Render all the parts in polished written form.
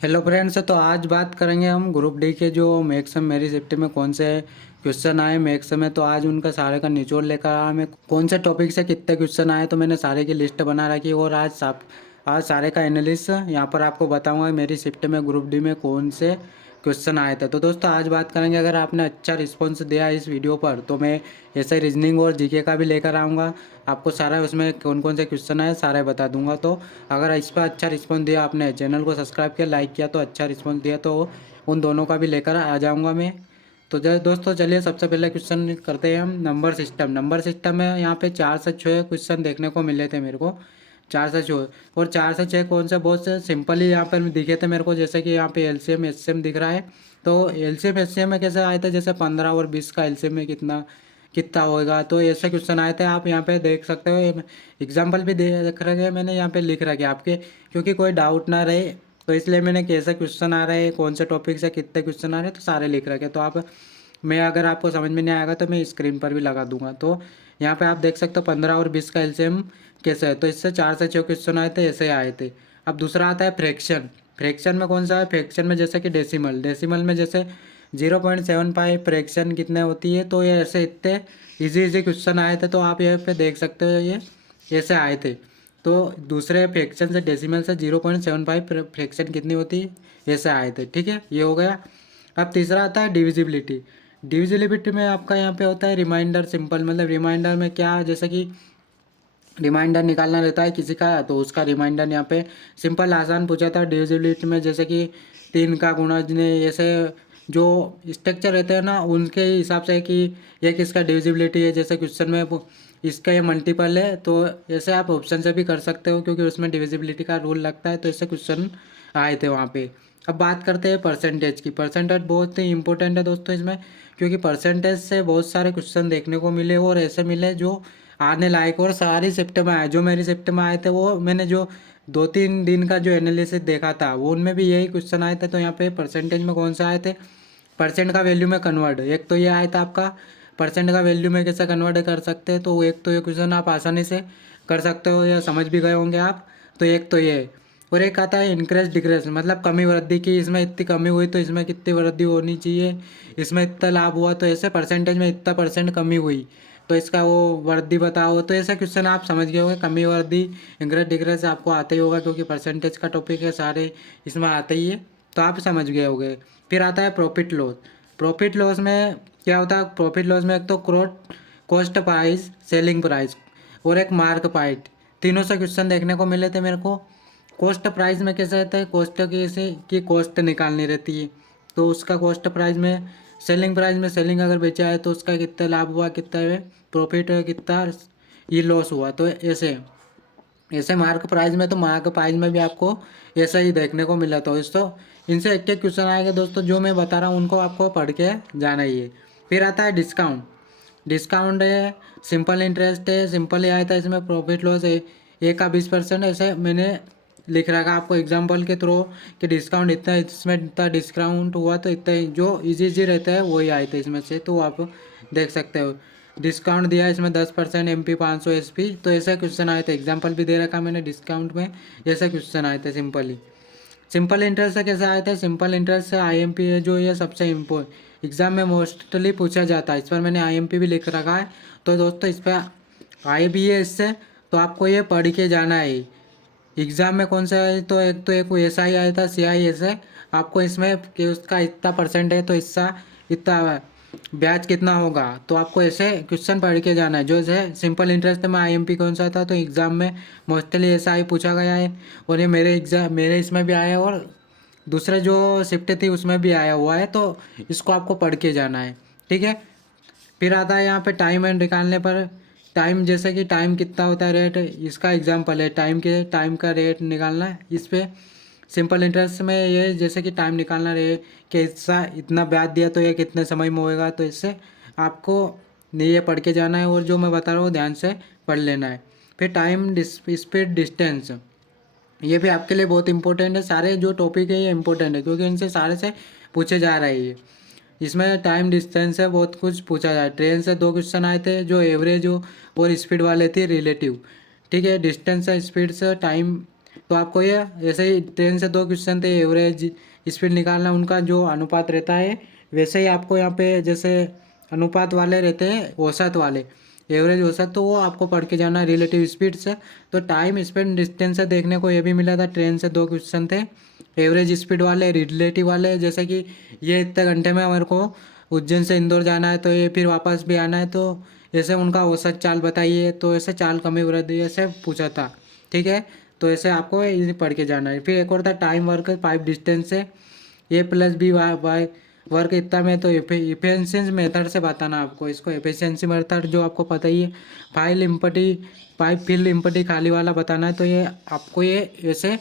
Hello friends. तो आज बात करेंगे हम ग्रुप डी के जो मैथ्स में मेरी शिफ्ट में कौन से क्वेश्चन आए मैथ्स में। तो आज उनका सारे का निचोड़ लेकर आया मैं, कौन से टॉपिक से कितने क्वेश्चन आए। तो मैंने सारे की लिस्ट बना रखी और आज सारे का एनालिसिस यहाँ पर आपको बताऊंगा मेरी शिफ्ट में ग्रुप डी में कौन से क्वेश्चन आए थे। तो दोस्तों आज बात करेंगे, अगर आपने अच्छा रिस्पॉन्स दिया इस वीडियो पर तो मैं ऐसे रीजनिंग और जीके का भी लेकर आऊँगा। आपको सारा उसमें कौन कौन से क्वेश्चन आए सारे बता दूंगा। तो अगर इस पर अच्छा रिस्पॉन्स दिया, आपने चैनल को सब्सक्राइब किया, लाइक किया, तो अच्छा रिस्पॉन्स दिया तो उन दोनों का भी लेकर आ जाऊंगा मैं। तो दोस्तों चलिए सबसे पहले क्वेश्चन करते हैं हम नंबर सिस्टम में यहाँ पे 4 से 6 क्वेश्चन देखने को मिले थे मेरे को। 4 से 6 और 4 से 6 कौन से बहुत से सिंपल ही यहाँ पर दिखे थे मेरे को, जैसे कि यहाँ पे एलसीएम एचसीएम दिख रहा है। तो एलसीएम एचसीएम में कैसे आए थे, जैसे 15 और 20 का एलसीएम में कितना कितना होएगा। तो ऐसे क्वेश्चन आए थे, आप यहाँ पे देख सकते हो। एग्जाम्पल भी दे रख रखे मैंने यहाँ पे लिख रखे आपके, क्योंकि कोई डाउट ना रहे। तो इसलिए मैंने कैसे क्वेश्चन आ रहे हैं, कौन से टॉपिक से कितने क्वेश्चन आ रहे हैं, तो सारे लिख रखे। तो आप मैं अगर आपको समझ में नहीं आएगा तो मैं स्क्रीन पर भी लगा दूंगा। तो यहाँ पे आप देख सकते हो 15 और 20 का एलसीएम कैसे है। तो इससे 4 से 6 क्वेश्चन आए थे, ऐसे आए थे। अब दूसरा आता है फ्रैक्शन। फ्रैक्शन में कौन सा है, फ्रैक्शन में जैसे कि डेसिमल में जैसे 0.75 फ्रैक्शन कितने होती है। तो ये ऐसे इतने इजी क्वेश्चन आए थे। तो आप यहाँ पे देख सकते हो ये ऐसे आए थे। तो दूसरे फ्रैक्शन से डेसिमल से 0.75 फ्रैक्शन कितनी होती है, ऐसे आए थे। ठीक है, ये हो गया। अब तीसरा आता है डिविजिबिलिटी। डिविजिबिलिटी में आपका यहाँ पे होता है रिमाइंडर सिंपल, मतलब रिमाइंडर में क्या, जैसे कि रिमाइंडर निकालना रहता है किसी का, तो उसका रिमाइंडर यहाँ पे सिंपल आसान पूछा था। डिविजिबिलिटी में जैसे कि 3 का गुणज ने ऐसे जो स्ट्रक्चर रहते हैं ना, उनके हिसाब से कि ये किसका डिविजिबिलिटी है। जैसे क्वेश्चन में इसका ये मल्टीपल है, तो ऐसे आप ऑप्शन से भी कर सकते हो, क्योंकि उसमें डिविजिबिलिटी का रूल लगता है। तो ऐसे क्वेश्चन आए थे वहाँ पे। अब बात करते हैं परसेंटेज की। परसेंटेज बहुत ही इंपॉर्टेंट है दोस्तों इसमें, क्योंकि परसेंटेज से बहुत सारे क्वेश्चन देखने को मिले और ऐसे मिले जो आने लायक, और सारी शिफ्ट में आए। जो मेरी शिफ्ट में आए थे वो मैंने जो 2-3 दिन का जो एनालिसिस देखा था वो उनमें भी यही क्वेश्चन आए थे। तो यहाँ पे परसेंटेज में कौन सा आए थे, परसेंट का वैल्यू में कन्वर्ट। एक तो ये आया था आपका परसेंट का वैल्यू में कैसे कन्वर्ट कर सकते हैं। तो एक तो ये क्वेश्चन आप आसानी से कर सकते हो या समझ भी गए होंगे आप। तो एक तो ये, और एक आता है इंक्रेज डिक्रेज, मतलब कमी वृद्धि की। इसमें इतनी कमी हुई तो इसमें कितनी वृद्धि होनी चाहिए, इसमें इतना लाभ हुआ तो ऐसे परसेंटेज में इतना परसेंट कमी हुई तो इसका वो वृद्धि बताओ। तो ऐसे क्वेश्चन आप समझ गए होंगे। कमी वृद्धि इंक्रेज डिक्रेज आपको आते ही होगा, क्योंकि परसेंटेज का टॉपिक है, सारे इसमें आते ही है। तो आप समझ गए होंगे। फिर आता है प्रॉफिट लॉस। प्रॉफिट लॉस में क्या होता है, प्रॉफिट लॉस में एक तो कॉस्ट प्राइस, सेलिंग प्राइस और एक मार्क प्राइस, तीनों से क्वेश्चन देखने को मिले थे मेरे को। कॉस्ट प्राइस में कैसे रहता है, कॉस्ट की कॉस्ट निकालनी रहती है। तो उसका कॉस्ट प्राइस में, सेलिंग प्राइस में सेलिंग अगर बेचा है तो उसका कितना लाभ हुआ, कितना प्रॉफिट है, कितना ये लॉस हुआ। तो ऐसे ऐसे मार्क प्राइस में, तो मार्क प्राइस में भी आपको ऐसा ही देखने को मिला। तो इनसे एक एक क्वेश्चन आएगा दोस्तों, जो मैं बता रहा हूँ उनको आपको पढ़ के जाना ही है। फिर आता है डिस्काउंट। डिस्काउंट है, सिंपल इंटरेस्ट है, सिंपल ही आया था इसमें। प्रॉफिट लॉस है, 1 का 20%, ऐसे मैंने लिख रखा आपको एग्जांपल के थ्रू कि डिस्काउंट इतना, इसमें इतना डिस्काउंट हुआ तो इतना ही। जो इजी रहता है वही आए थे इसमें से, तो आप देख सकते हो। डिस्काउंट दिया इसमें 10%, MP 500 SP। तो ऐसे क्वेश्चन आए थे, एग्जाम्पल भी दे रखा मैंने डिस्काउंट में। ऐसे क्वेश्चन आए थे सिंपली। सिंपल इंटरेस्ट से कैसे आए थे, सिंपल इंटरेस्ट से IMP है जो, ये सबसे एग्जाम में मोस्टली पूछा जाता है। इस पर मैंने IMP भी लिख रखा है। तो दोस्तों इस पर आए भी है इससे, तो आपको ये पढ़ के जाना है। एग्ज़ाम में कौन सा है, तो एक SI आया था, CI ऐसे आपको इसमें कि उसका इतना परसेंट है तो इसका इतना ब्याज कितना होगा। तो आपको ऐसे क्वेश्चन पढ़ के जाना है। जो है सिंपल इंटरेस्ट में IMP कौन सा था, तो एग्ज़ाम में मोस्टली ऐसा ही पूछा गया है। और ये मेरे इसमें भी आया है, और दूसरे जो शिफ्ट थी उसमें भी आया हुआ है। तो इसको आपको पढ़ के जाना है, ठीक है। फिर आता है यहाँ पे टाइम एंड निकालने पर। टाइम, जैसे कि टाइम कितना होता है, रेट, इसका एग्जांपल है। टाइम का रेट निकालना है। इस पे सिंपल इंटरेस्ट में ये, जैसे कि टाइम निकालना रहे कि इसका इतना ब्याज दिया तो ये कितने समय में होएगा। तो इससे आपको ये पढ़ के जाना है, और जो मैं बता रहा हूँ ध्यान से पढ़ लेना है। फिर टाइम, स्पीड, डिस्टेंस, ये भी आपके लिए बहुत इंपॉर्टेंट है। सारे जो टॉपिक है ये इंपॉर्टेंट है, क्योंकि इनसे सारे से पूछे जा रहे हैं। इसमें टाइम, डिस्टेंस है, बहुत कुछ पूछा जाए। ट्रेन से 2 क्वेश्चन आए थे, जो एवरेज और स्पीड वाले थे, रिलेटिव। ठीक है, डिस्टेंस से, स्पीड से, टाइम तो आपको ये ऐसे ही ट्रेन से 2 क्वेश्चन थे, एवरेज स्पीड निकालना, उनका जो अनुपात रहता है वैसे ही आपको यहाँ पे जैसे अनुपात वाले रहते हैं औसत वाले, एवरेज औसत, तो वो आपको पढ़ के जाना है रिलेटिव स्पीड से। तो टाइम स्पेंड डिस्टेंस से देखने को ये भी मिला था, ट्रेन से 2 क्वेश्चन थे, एवरेज स्पीड वाले, रिलेटिव वाले, जैसे कि ये इतने घंटे में मेरे को उज्जैन से इंदौर जाना है, तो ये फिर वापस भी आना है, तो ऐसे उनका औसत चाल बताइए, तो ऐसे चाल कमी वृद्धि ऐसे पूछा था। ठीक है, तो ऐसे आपको ये पढ़ के जाना है। फिर एक और था टाइम वर्क पाइप डिस्टेंस से, A plus B Y Y work इतना में, तो इफिशिएंसी मेथड से बताना आपको इसको, एफिशिएंसी मेथड जो आपको पता ही है। Fill empty pipe fill empty खाली वाला बताना है, तो ये आपको ये ऐसे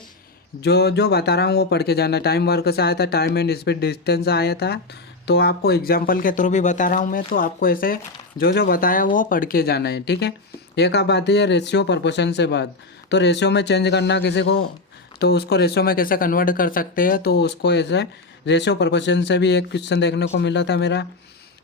जो जो बता रहा हूँ वो पढ़ के जाना। टाइम वर्क से आया था, टाइम एंड स्पीड डिस्टेंस आया था, तो आपको एग्जाम्पल के थ्रू भी बता रहा हूँ मैं, तो आपको ऐसे जो जो बताया वो पढ़ के जाना है। ठीक है, एक आप आती है रेशियो प्रपोर्शन से बात, तो रेशियो में चेंज करना किसी को, तो उसको रेशियो में कैसे कन्वर्ट कर सकते हैं, तो उसको ऐसे रेशियो प्रपोर्शन से भी एक क्वेश्चन देखने को मिला था मेरा।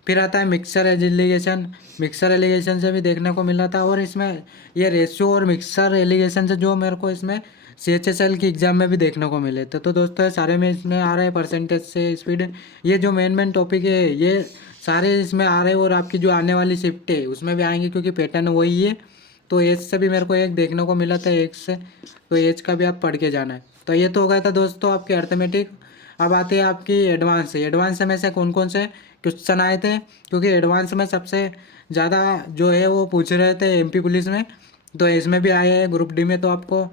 फिर आता है मिक्सर एलिगेशन, मिक्सर एलिगेशन से भी देखने को मिला था, और इसमें ये रेशियो और मिक्सर एलिगेशन से जो मेरे को इसमें CHSL की एग्ज़ाम में भी देखने को मिले थे। तो दोस्तों ये सारे में इसमें आ रहा है परसेंटेज से स्पीड, ये जो मेन मेन टॉपिक है ये सारे इसमें आ रहे हैं, और आपकी जो आने वाली शिफ्ट है उसमें भी आएंगे, क्योंकि पैटर्न वही है। तो एज से भी मेरे को एक देखने को मिला था एक से, तो एज का भी आप पढ़ के जाना है। तो ये तो हो गया था दोस्तों आपकी अर्थमेटिक। अब आती है आपकी एडवांस। एडवांस में से कौन कौन से क्वेश्चन आए थे, क्योंकि एडवांस में सबसे ज़्यादा जो है वो पूछ रहे थे MP पुलिस में, तो इसमें भी आए हैं ग्रुप डी में, तो आपको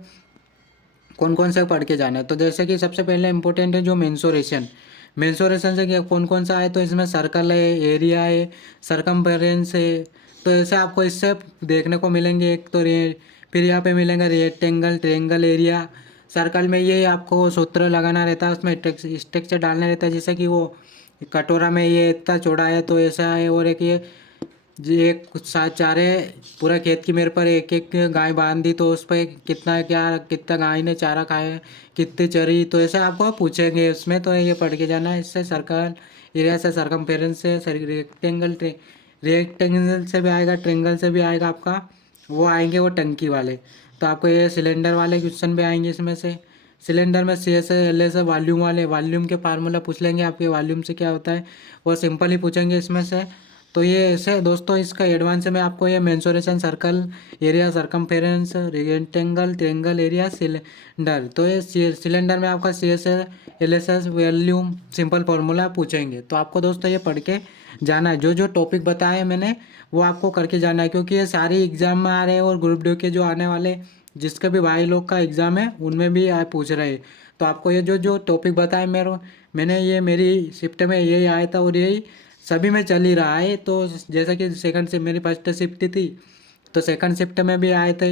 कौन कौन से पढ़ के जाना है। तो जैसे कि सबसे पहले इंपॉर्टेंट है जो मेंसुरेशन, मेंसुरेशन से क्या कौन कौन सा है, तो इसमें सर्कल है, एरिया है, सरकमफेरेंस है, तो ऐसे आपको इससे देखने को मिलेंगे। एक तो फिर यहाँ पे मिलेंगे रेक्टेंगल, ट्रायंगल, एरिया। सर्कल में ये आपको सूत्र लगाना रहता है, उसमें स्ट्रक्चर डालना रहता है, जैसे कि वो कटोरा में ये इतना चौड़ा है तो ऐसा है, और एक ये जी एक कुछ चारे पूरा खेत की मेरे पर एक एक गाय बांध दी, तो उस पर कितना क्या कितना गाय ने चारा खाया, कितनी चरी, तो ऐसे आपको पूछेंगे उसमें, तो ये पढ़ के जाना है। इससे सर्कल एरिया से, सरकमफेरेंस से, रेक्टेंगल, रेक्टेंगल से भी आएगा, ट्रेंगल से भी आएगा आपका, वो आएंगे वो टंकी वाले। तो आपको ये सिलेंडर वाले क्वेश्चन भी आएंगे इसमें से। सिलेंडर में CS है, LS है, वॉल्यूम वाले, वॉल्यूम के फार्मूला पूछ लेंगे आपके, वॉल्यूम से क्या होता है वो सिंपल ही पूछेंगे इसमें से। तो ये ऐसे दोस्तों इसका एडवांस में आपको ये mensuration, circle area, circumference, rectangle, triangle, area, cylinder, तो ये सिलेंडर में आपका CS LS volume simple formula पूछेंगे। तो आपको दोस्तों ये पढ़ के जाना है, जो जो टॉपिक बताए मैंने वो आपको करके जाना है, क्योंकि ये सारी एग्जाम में आ रहे हैं, और ग्रुप डी के जो आने वाले जिसके भी भाई लोग का एग्ज़ाम है उनमें भी पूछ रहे हैं। तो आपको ये जो जो टॉपिक बताए मैंने ये मेरी शिफ्ट में यही आया था, और यही सभी में चल ही रहा है। तो जैसा कि सेकंड शिफ्ट मेरी फर्स्ट शिफ्ट थी, तो सेकंड शिफ्ट में भी आए थे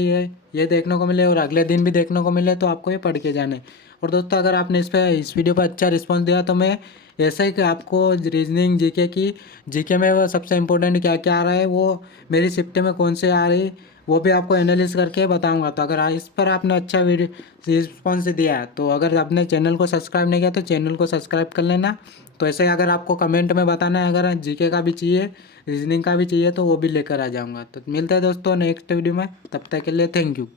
ये देखने को मिले, और अगले दिन भी देखने को मिले, तो आपको ये पढ़ के जाने। और दोस्तों अगर आपने इस वीडियो पर अच्छा रिस्पॉन्स दिया, तो मैं ऐसा ही कि आपको रीजनिंग जीके की, जीके में वो सबसे इम्पोर्टेंट क्या क्या आ रहा है, वो मेरी शिफ्ट में कौन से आ रही, वो भी आपको एनालिसिस करके बताऊंगा। तो अगर इस पर आपने अच्छा वीडियो रिस्पॉन्स दिया है, तो अगर आपने चैनल को सब्सक्राइब नहीं किया तो चैनल को सब्सक्राइब कर लेना। तो ऐसे अगर आपको कमेंट में बताना है, अगर जीके का भी चाहिए, रीजनिंग का भी चाहिए, तो वो भी लेकर आ जाऊँगा। तो मिलते हैं दोस्तों नेक्स्ट वीडियो में, तब तक के लिए थैंक यू।